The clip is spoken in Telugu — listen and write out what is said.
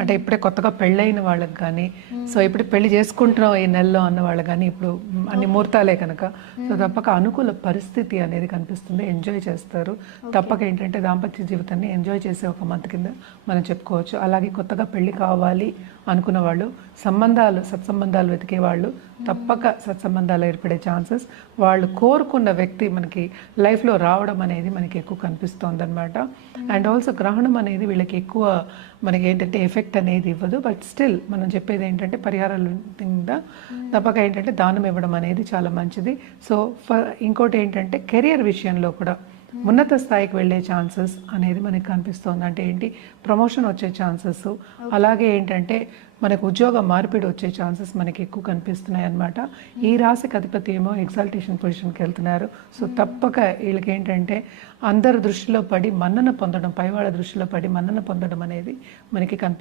అంటే ఇప్పుడే కొత్తగా పెళ్ళైన వాళ్ళకి కానీ, సో ఇప్పుడు పెళ్లి చేసుకుంటున్నాం ఈ నెలలో అన్న వాళ్ళకి కానీ, ఇప్పుడు అన్ని ముహూర్తాలే కనుక సో తప్పక అనుకూల పరిస్థితి అనేది కనిపిస్తుంది. ఎంజాయ్ చేస్తారు. తప్పక ఏంటంటే దాంపత్య జీవితాన్ని ఎంజాయ్ చేసే ఒక మంత్ కింద మనం చెప్పుకోవచ్చు. అలాగే కొత్తగా పెళ్లి కావాలి అనుకున్న వాళ్ళు, సత్సంబంధాలు వెతికే వాళ్ళు తప్పక సత్సంబంధాలు ఏర్పడే ఛాన్సెస్, వాళ్ళు కోరుకున్న వ్యక్తి మనకి లైఫ్లో రావడం అనేది మనకి ఎక్కువ కనిపిస్తోంది అనమాట. అండ్ ఆల్సో గ్రహణం అనేది వీళ్ళకి ఎక్కువ మనకి ఏంటంటే ఎఫెక్ట్ అనేది ఇవ్వదు. బట్ స్టిల్ మనం చెప్పేది ఏంటంటే పరిహారాలు కింద తప్పక ఏంటంటే దానం ఇవ్వడం అనేది చాలా మంచిది. సో ఇంకోటి ఏంటంటే కెరియర్ విషయంలో కూడా ఉన్నత స్థాయికి వెళ్ళే ఛాన్సెస్ అనేది మనకి కనిపిస్తుంది. అంటే ఏంటి, ప్రమోషన్ వచ్చే ఛాన్సెస్, అలాగే ఏంటంటే మనకు ఉద్యోగ మార్పిడి వచ్చే ఛాన్సెస్ మనకి ఎక్కువ కనిపిస్తున్నాయి అన్నమాట. ఈ రాశికి అధిపతి ఏమో ఎగ్జాల్టేషన్ పొజిషన్కి వెళ్తున్నారు. సో తప్పక వీళ్ళకి ఏంటంటే అందరి దృష్టిలో పడి మన్నన పొందడం, పైవాళ్ళ దృష్టిలో పడి మన్నన పొందడం అనేది మనకి